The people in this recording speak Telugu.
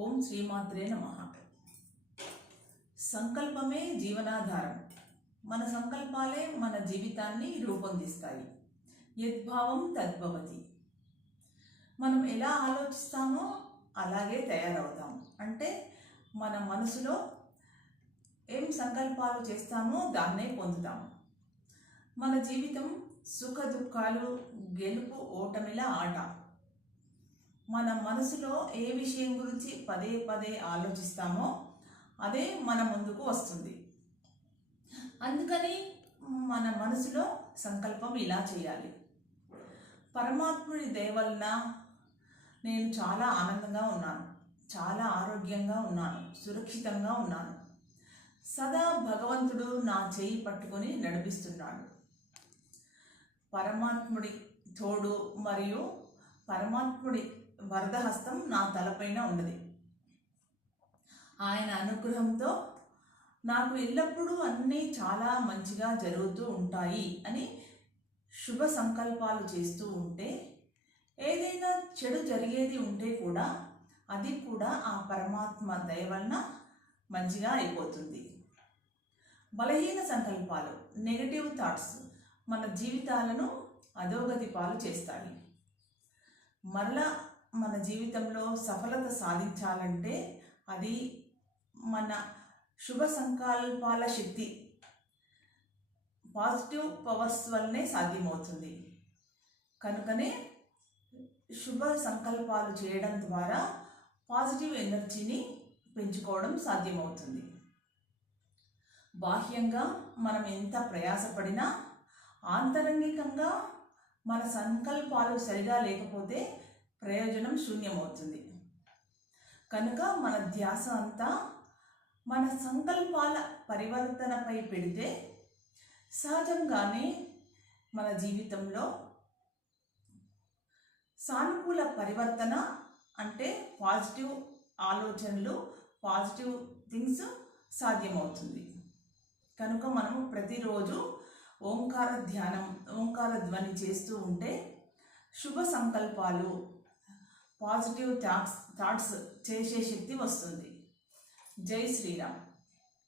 ఓం శ్రీమాత్రే నమః. సంకల్పమే జీవనాధారం. మన సంకల్పాలే మన జీవితాన్ని రూపొందిస్తాయి. యద్భావం తద్భవతి. మనం ఎలా ఆలోచిస్తామో అలాగే తయారవుతాము. అంటే మన మనసులో ఏం సంకల్పాలు చేస్తామో దాన్నే పొందుతాము. మన జీవితం సుఖ దుఃఖాలు, గెలుపు ఓటమిల ఆట. మన మనసులో ఏ విషయం గురించి పదే పదే ఆలోచిస్తామో అదే మన ముందుకు వస్తుంది. అందుకని మన మనసులో సంకల్పం ఇలా చేయాలి: పరమాత్ముడి దయ వలన నేను చాలా ఆనందంగా ఉన్నాను, చాలా ఆరోగ్యంగా ఉన్నాను, సురక్షితంగా ఉన్నాను. సదా భగవంతుడు నా చేయి పట్టుకొని నడిపిస్తున్నాడు. పరమాత్ముడి తోడు మరియు పరమాత్ముడి వరదహస్తం నా తలపైన ఉన్నది. ఆయన అనుగ్రహంతో నాకు ఎల్లప్పుడూ అన్నీ చాలా మంచిగా జరుగుతూ ఉంటాయి అని శుభ సంకల్పాలు చేస్తూ ఉంటే, ఏదైనా చెడు జరిగేది ఉంటే కూడా అది కూడా ఆ పరమాత్మ దయ వలన మంచిగా అయిపోతుంది. బలహీన సంకల్పాలు, నెగటివ్ థాట్స్ మన జీవితాలను అధోగతి పాలు చేస్తాయి. మరలా మన జీవితంలో సఫలత సాధించాలంటే అది మన శుభ సంకల్పాల శక్తి, పాజిటివ్ పవర్స్ వల్లనే సాధ్యమవుతుంది. కనుకనే శుభ సంకల్పాలు చేయడం ద్వారా పాజిటివ్ ఎనర్జీని పెంచుకోవడం సాధ్యమవుతుంది. బాహ్యంగా మనం ఎంత ప్రయాసపడినా ఆంతరంగికంగా మన సంకల్పాలు సరిగా లేకపోతే ప్రయోజనం శూన్యమవుతుంది. కనుక మన ధ్యాస అంతా మన సంకల్పాల పరివర్తనపై పెడితే సహజంగానే మన జీవితంలో సానుకూల పరివర్తన, అంటే పాజిటివ్ ఆలోచనలు, పాజిటివ్ థింగ్స్ సాధ్యమవుతుంది. కనుక మనము ప్రతిరోజు ఓంకార ధ్యానం, ఓంకార ధ్వని చేస్తూ ఉంటే శుభ సంకల్పాలు, పాజిటివ్ థాట్స్ చేసే శక్తి వస్తుంది. జై శ్రీరామ్.